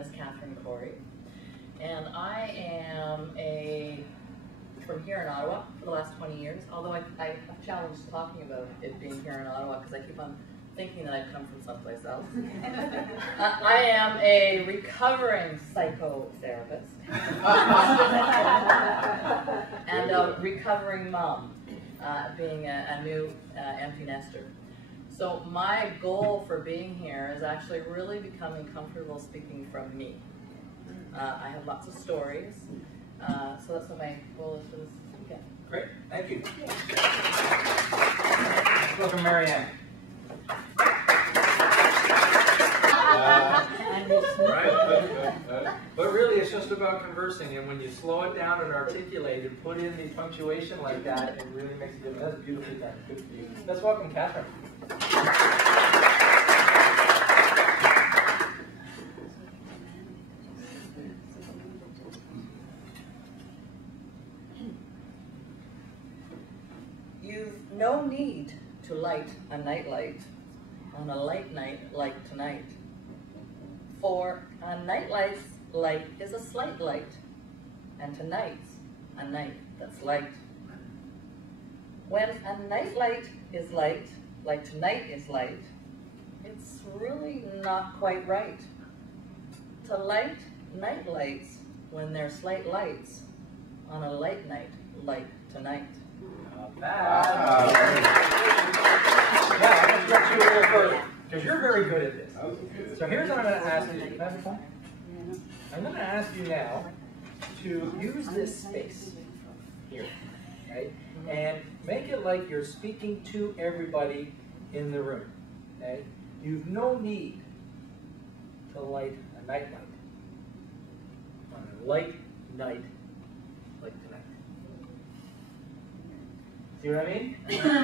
is Catherine Corey, and I am from here in Ottawa for the last 20 years, although I have challenged talking about it being here in Ottawa because I keep on thinking that I've come from someplace else. I am a recovering psychotherapist and a recovering mom, being a new empty nester. So my goal for being here is actually really becoming comfortable speaking from me. I have lots of stories, so that's what my goal is for this weekend. Great, thank you. Welcome, Marianne. But really, it's just about conversing, and when you slow it down and articulate and put in the punctuation like that, it really makes a difference. That's beautifully done. Good for you. Let's welcome Catherine. You've no need to light a nightlight on a light night like tonight. For a nightlight's light is a slight light, and tonight's a night that's light. When a nightlight is light, like tonight is light, it's really not quite right to light night lights when they're slight lights on a light night like tonight. Not bad. Now, I'm going to stretch you a little further, because you're very good at this. So here's what I'm going to ask you. Can I have your phone? I'm going to ask you now to use this space here, right? And make it like you're speaking to everybody in the room, okay? You've no need to light a nightlight on a light night like tonight. See what I mean?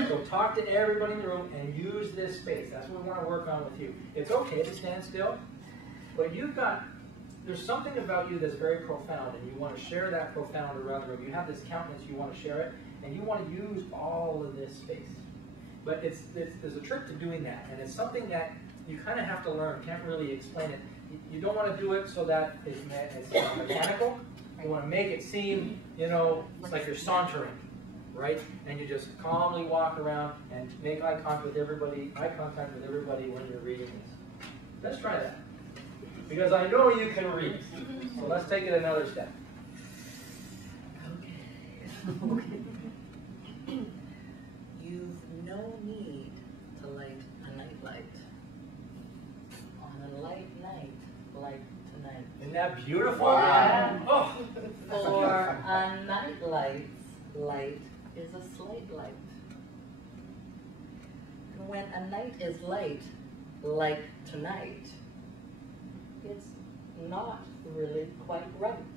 So talk to everybody in the room and use this space. That's what we want to work on with you. It's okay to stand still, but there's something about you that's very profound, and you want to share that profound around the room. You have this countenance, you want to share it, and you want to use all of this space. But there's a trick to doing that, and it's something that you kind of have to learn. Can't really explain it. You don't want to do it so that it's mechanical. You want to make it seem, it's like you're sauntering, right? And you just calmly walk around and make eye contact with everybody when you're reading this. Let's try that, because I know you can read. So let's take it another step. Okay. You've no need to light a nightlight on a light night like tonight. Isn't that beautiful? Wow. Oh. For a nightlight's light is a slight light. And when a night is light like tonight, it's not really quite right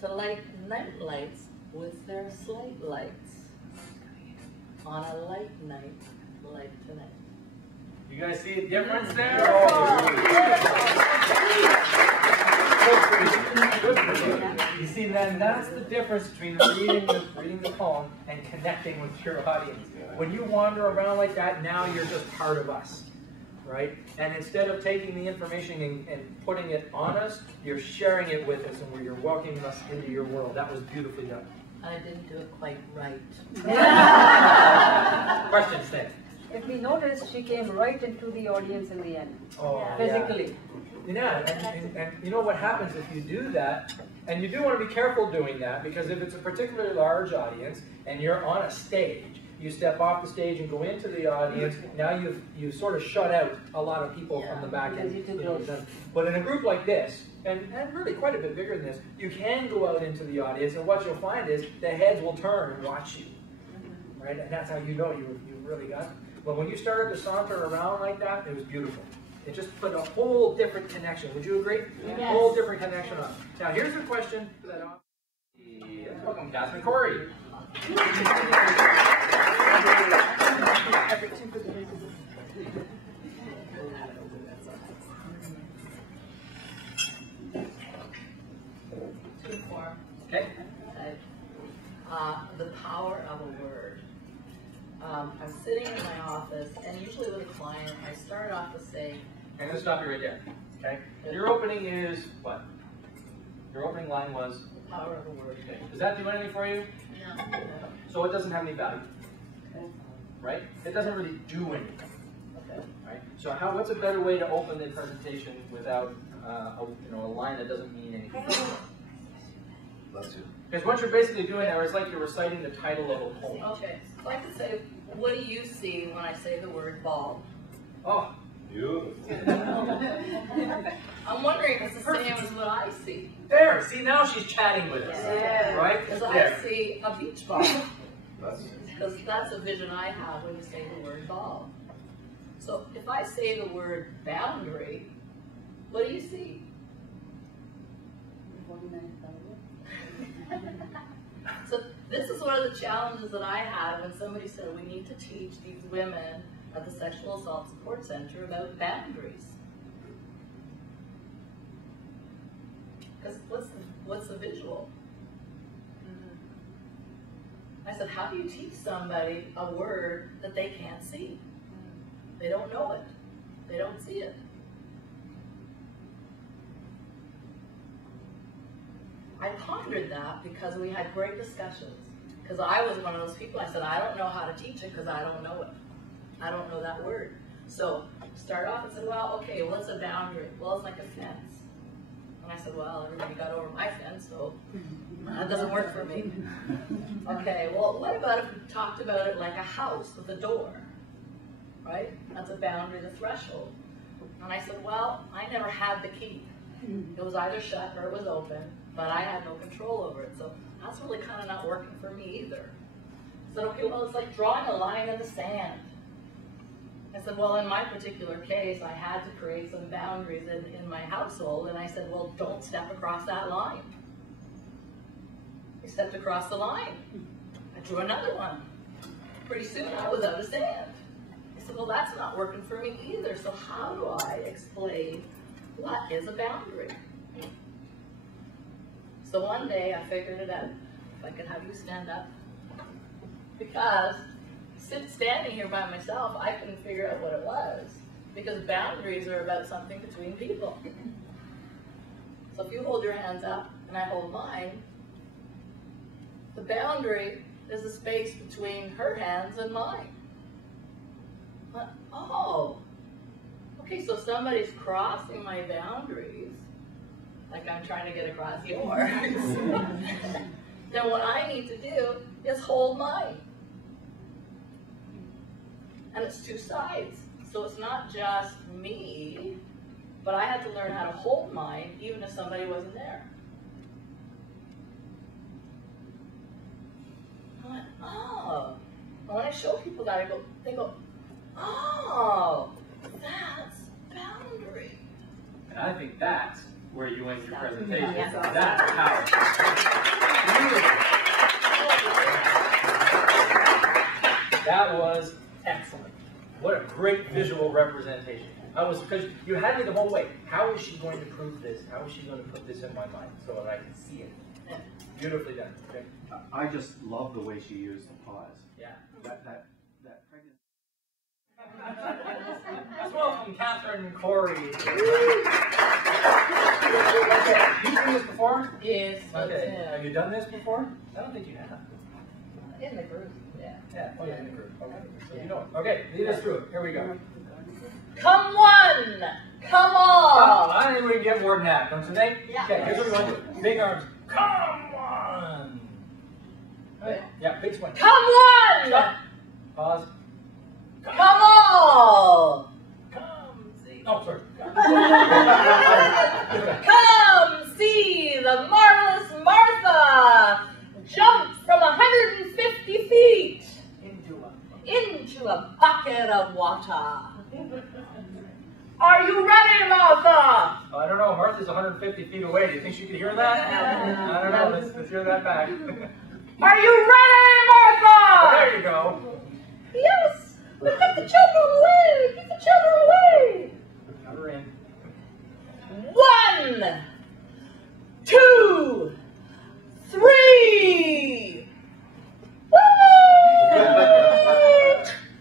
to light night lights with their slight lights on a light night like tonight. You guys see a difference there? You see, then that's the difference between reading the poem and connecting with your audience. When you wander around like that, now you're just part of us, right? And instead of taking the information and putting it on us, you're sharing it with us, and where you're welcoming us into your world. That was beautifully done. I didn't do it quite right. Questions then? If we noticed, she came right into the audience in the end, physically. Yeah, and you know what happens if you do that, and you do want to be careful doing that, because if it's a particularly large audience and you're on a stage, you step off the stage and go into the audience, now you've sort of shut out a lot of people from the back end. But in a group like this, and really quite a bit bigger than this, you can go out into the audience, and what you'll find is the heads will turn and watch you, right? And that's how you know you really got it. But when you started to saunter around like that, it was beautiful. It just put a whole different connection. Would you agree? Yes. A whole different connection on. Now here's a question that welcome Catherine Corey. Okay. The power of a word. I'm sitting in my office, and usually with a client, I start off to say, I'm going to stop you right there. Okay? Your opening is what? Your opening line was? The power of a word. Okay. Does that do anything for you? No. So it doesn't have any value, Okay. right? It doesn't really do anything, Okay. right? So what's a better way to open the presentation without a line that doesn't mean anything? Because what you're basically doing there is like you're reciting the title of a poem. Okay. So I could say, what do you see when I say the word ball? Oh, Beautiful. I'm wondering if it's the same as what I see. there. See, now she's chatting with us. Yeah. Right? Because I There. see a beach ball. That's Because that's a vision I have when you say the word ball. So if I say the word boundary, what do you see? So this is one of the challenges that I had when somebody said we need to teach these women at the Sexual Assault Support Center about boundaries. Because what's the visual? I said, how do you teach somebody a word that they can't see? They don't know it. They don't see it. I pondered that because we had great discussions. Because I was one of those people, I said, I don't know how to teach it because I don't know it. I don't know that word. So start off and said, well, okay, what's a boundary? Well, it's like a fence. And I said, well, everybody got over my fence, so that doesn't work for me. Okay, well, what about if we talked about it like a house with a door, right? That's a boundary, the threshold. And I said, well, I never had the key. It was either shut or it was open, but I had no control over it. So that's really kind of not working for me either. I said, okay, well, it's like drawing a line in the sand. I said, well, in my particular case, I had to create some boundaries in my household, and I said, well, don't step across that line. I stepped across the line. I drew another one. Pretty soon, I was out of sand. I said, well, that's not working for me either, so how do I explain what is a boundary? So one day, I figured it out. If I could have you stand up. Because standing here by myself, I couldn't figure out what it was. Because boundaries are about something between people. So if you hold your hands up and I hold mine, the boundary is the space between her hands and mine. But, oh, okay, so somebody's crossing my boundaries, like I'm trying to get across yours. Then what I need to do is hold mine. And it's two sides. So it's not just me, but I had to learn how to hold mine even if somebody wasn't there. I went, oh. And when I show people that, they go, oh, that's boundary. And I think that's where you end your presentation. Yeah. That's how. That was excellent. What a great visual representation. Because you had me the whole way. How is she going to prove this? How is she going to put this in my mind so that I can see it? Beautifully done. Okay. I just love the way she used the pause. Yeah. That pregnant. Let's welcome Catherine Corey. You seen this before? Yes. Okay. Have you done this before? I don't think you have. In the group, yeah. Yeah. Oh, yeah, in the group. Okay. So you know it. Okay. Lead us through it. Here we go. Come one, come all. I don't think we can get more than that, don't you think? Yeah. Okay, here's what we want to do. Big arms. Come on. Okay. Yeah, big swing. Come one, Stop. Pause. come all. Come see. Oh, sorry. Come see the marvelous Martha jump from 150 feet into a bucket of water. Are you ready, Martha? I don't know. Martha's 150 feet away. Do you think she could hear that? I don't know. Let's hear that back. Are you ready, Martha? There you go. Yes. But get the children away. Get the children away. Got her in. 1, 2, 3. Woo!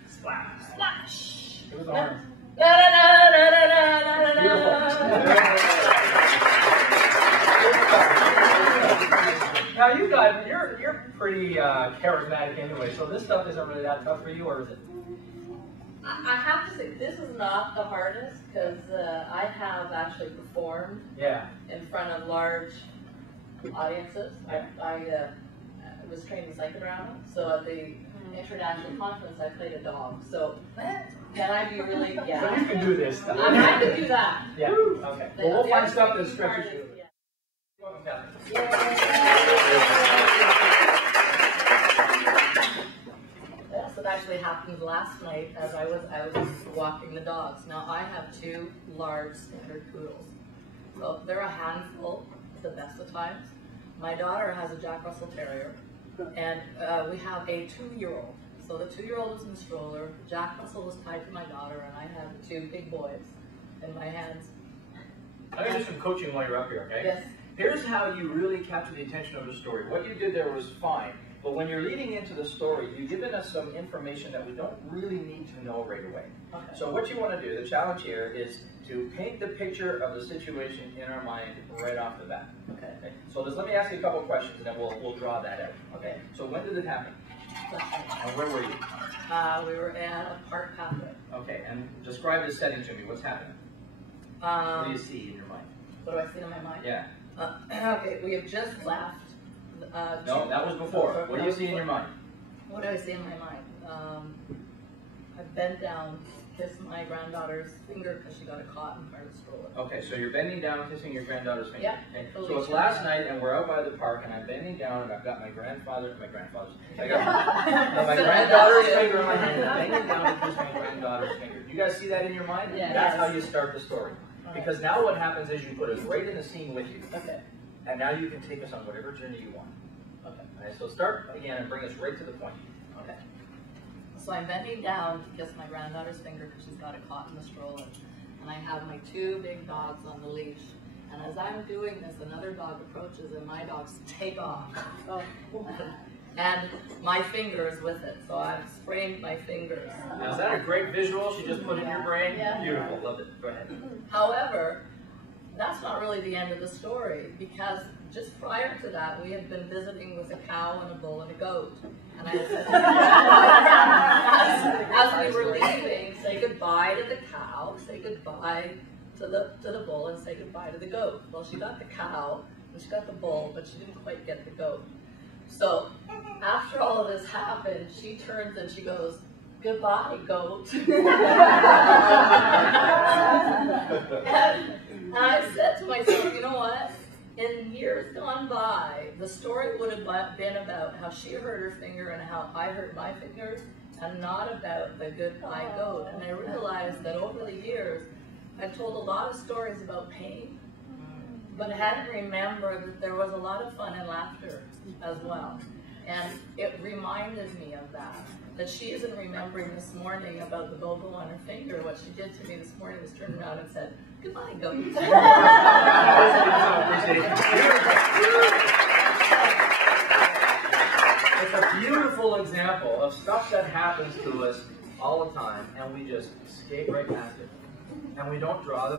Splash. Splash. Give us arms. Na na na na na na na na. charismatic anyway, so this stuff isn't really that tough for you, or is it? I have to say, this is not the hardest, because I have actually performed in front of large audiences. I was trained in psychodrama, so at the international conference I played a dog. So can I be really, So you can do this stuff. I can do that. Yeah, okay. Well, we'll find stuff that stretches you. Yes, it actually happened last night as I was walking the dogs. Now I have 2 large standard poodles. So they're a handful at the best of times. My daughter has a Jack Russell Terrier, and we have a 2-year-old. So the 2-year-old is in the stroller, Jack Russell was tied to my daughter, and I have 2 big boys in my hands. I'm going to do some coaching while you're up here, okay? Yes. Here's how you really capture the attention of the story. What you did there was fine, but when you're leading into the story, you've given us some information that we don't really need to know right away. Okay. So what you want to do, the challenge here, is to paint the picture of the situation in our mind right off the bat. Okay. So let me ask you a couple of questions, and then we'll draw that out. Okay. So when did it happen? And where were you? We were at a park pathway. Okay, and describe the setting to me. What's happening? What do you see in your mind? What do I see in my mind? Yeah. Okay, we have just left. No, that was before. What do you see in your mind? What do I see in my mind? I bent down, kissed my granddaughter's finger because she got a caught in part of the stroller. Okay, so you're bending down, kissing your granddaughter's finger. Yeah. Okay. So it's last night, and we're out by the park, and I'm bending down, and I've got my granddaughter's finger in my hand, and bending down to kiss my granddaughter's finger. Do you guys see that in your mind? Yeah. That's how you start the story. Because now what happens is you put us right in the scene with you. Okay. And now you can take us on whatever journey you want. Okay. All right, so start again and bring us right to the point. Okay. So I'm bending down to kiss my granddaughter's finger because she's got a caught in the stroller. And I have my 2 big dogs on the leash. And as I'm doing this, another dog approaches and my dogs take off. Oh. And my fingers with it. So I've sprained my fingers. Now, is that a great visual she just put in your brain? Yeah. Beautiful, loved it. Go ahead. However, that's not really the end of the story, because just prior to that, we had been visiting with a cow and a bull and a goat. And I had said, as we were leaving, say goodbye to the cow, say goodbye to the bull, and say goodbye to the goat. Well, she got the cow, and she got the bull, but she didn't quite get the goat. So after all of this happened, she turns and she goes, "Goodbye, goat." And I said to myself, you know what? In years gone by, the story would have been about how she hurt her finger and how I hurt my fingers, and not about the goodbye goat. And I realized that over the years, I've told a lot of stories about pain, but I hadn't remembered that there was a lot of fun and laughter as well. And it reminded me of that she isn't remembering this morning about the go-go on her finger. What she did to me this morning was turn around and said, "Goodbye, goat." It's a beautiful example of stuff that happens to us all the time, and we just skate right past it. And we don't draw the